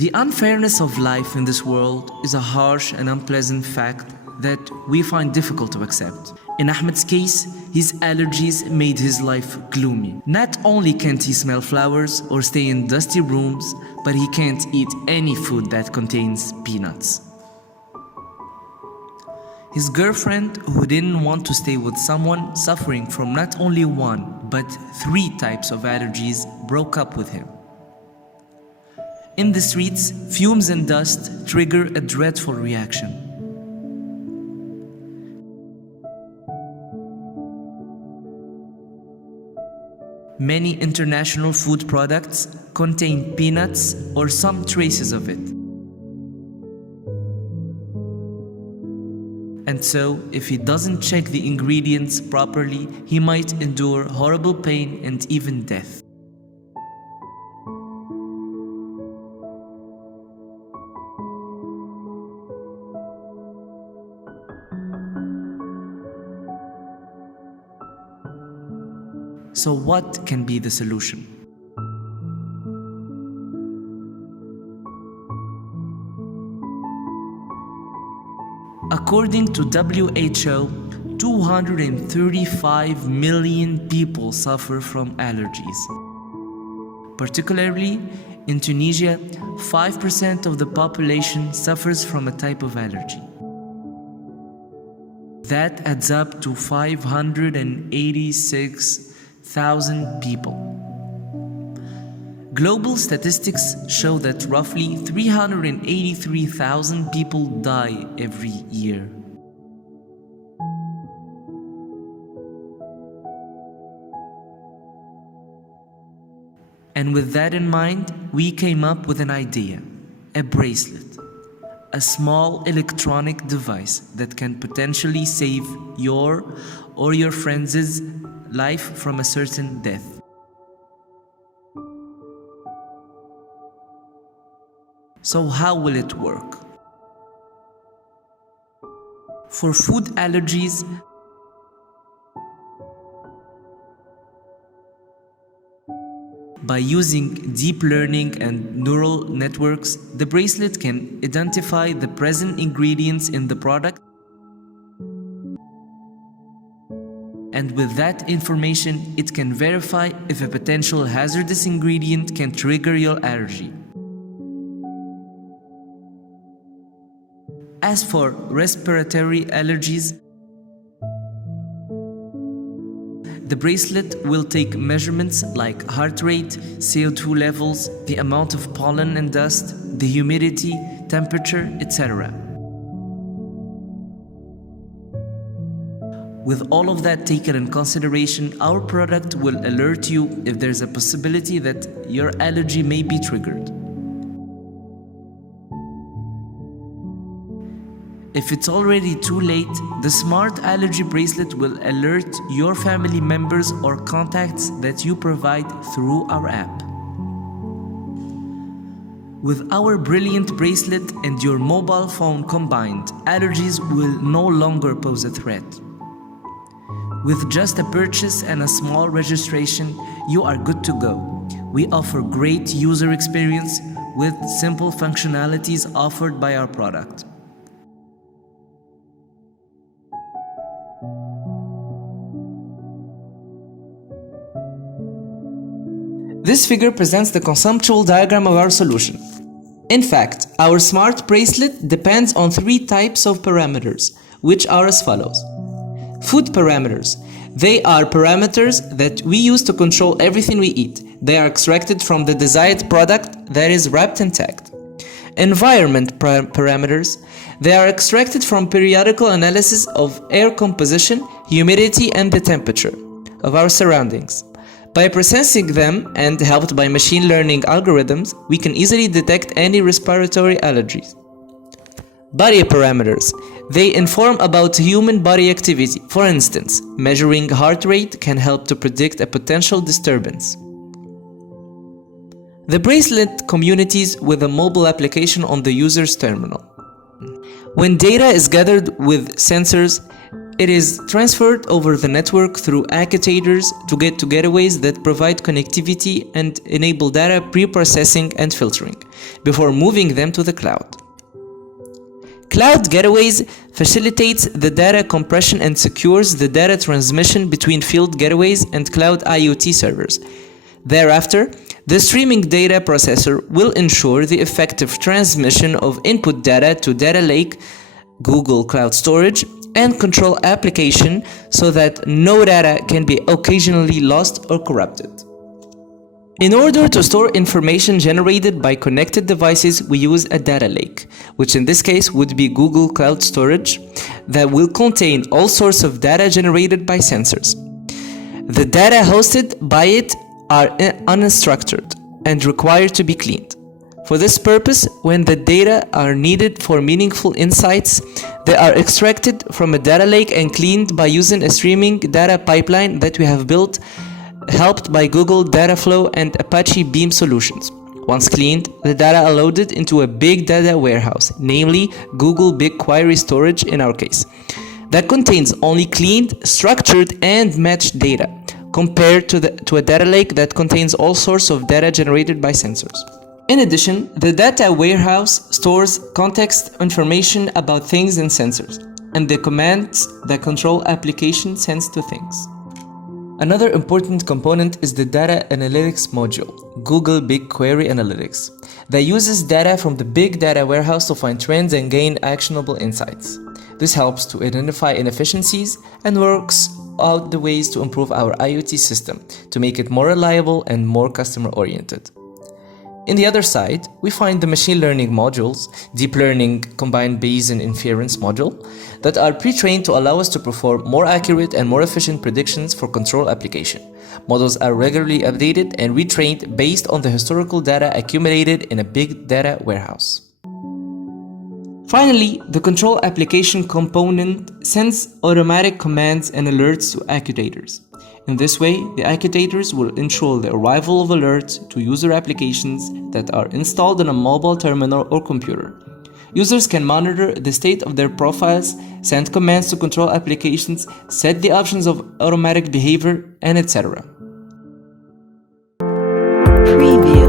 The unfairness of life in this world is a harsh and unpleasant fact that we find difficult to accept. In Ahmed's case, his allergies made his life gloomy. Not only can't he smell flowers or stay in dusty rooms, but he can't eat any food that contains peanuts. His girlfriend, who didn't want to stay with someone suffering from not only one, but 3 types of allergies, broke up with him. In the streets, fumes and dust trigger a dreadful reaction. Many international food products contain peanuts or some traces of it. And so, if he doesn't check the ingredients properly, he might endure horrible pain and even death. So what can be the solution? According to WHO, 235 million people suffer from allergies. Particularly in Tunisia, 5% of the population suffers from a type of allergy. That adds up to 586,000 people. Global statistics show that roughly 383,000 people die every year. And with that in mind, we came up with an idea: a bracelet, a small electronic device that can potentially save your or your friend's life from a certain death. So how will it work? For food allergies, by using deep learning and neural networks, the bracelet can identify the present ingredients in the product, and with that information, it can verify if a potential hazardous ingredient can trigger your allergy. As for respiratory allergies, the bracelet will take measurements like heart rate, CO2 levels, the amount of pollen and dust, the humidity, temperature, etc. With all of that taken in consideration, our product will alert you if there's a possibility that your allergy may be triggered. If it's already too late, the Smart Allergy Bracelet will alert your family members or contacts that you provide through our app. With our brilliant bracelet and your mobile phone combined, allergies will no longer pose a threat. With just a purchase and a small registration, you are good to go. We offer great user experience with simple functionalities offered by our product. This figure presents the conceptual diagram of our solution. In fact, our smart bracelet depends on 3 types of parameters, which are as follows. Food parameters. They are parameters that we use to control everything we eat. They are extracted from the desired product that is wrapped and tagged. Environment parameters. They are extracted from periodical analysis of air composition, humidity, and the temperature of our surroundings. By processing them and helped by machine learning algorithms, we can easily detect any respiratory allergies. Body parameters. They inform about human body activity. For instance, measuring heart rate can help to predict a potential disturbance. The bracelet communicates with a mobile application on the user's terminal. When data is gathered with sensors, It is transferred over the network through accutators to get to gateways that provide connectivity and enable data pre-processing and filtering before moving them to the cloud. Cloud gateways facilitates the data compression and secures the data transmission between field gateways and cloud IoT servers. Thereafter, the streaming data processor will ensure the effective transmission of input data to data lake, Google Cloud Storage, and control application so that no data can be occasionally lost or corrupted. In order to store information generated by connected devices, we use a data lake, which in this case would be Google Cloud Storage, that will contain all sorts of data generated by sensors. The data hosted by it are unstructured and required to be cleaned. For this purpose, when the data are needed for meaningful insights, they are extracted from a data lake and cleaned by using a streaming data pipeline that we have built, helped by Google Dataflow and Apache Beam solutions. Once cleaned, the data are loaded into a big data warehouse, namely Google BigQuery Storage in our case, that contains only cleaned, structured, and matched data, compared to a data lake that contains all sorts of data generated by sensors. In addition, the data warehouse stores context information about things and sensors, and the commands that control application sends to things. Another important component is the data analytics module, Google BigQuery Analytics, that uses data from the big data warehouse to find trends and gain actionable insights. This helps to identify inefficiencies and works out the ways to improve our IoT system to make it more reliable and more customer-oriented. In the other side, we find the machine learning modules, deep learning, combined Bayesian inference module, that are pre-trained to allow us to perform more accurate and more efficient predictions for control application. Models are regularly updated and retrained based on the historical data accumulated in a big data warehouse. Finally, the control application component sends automatic commands and alerts to accutators. In this way, the accutators will ensure the arrival of alerts to user applications that are installed on a mobile terminal or computer. Users can monitor the state of their profiles, send commands to control applications, set the options of automatic behavior, and etc. Preview.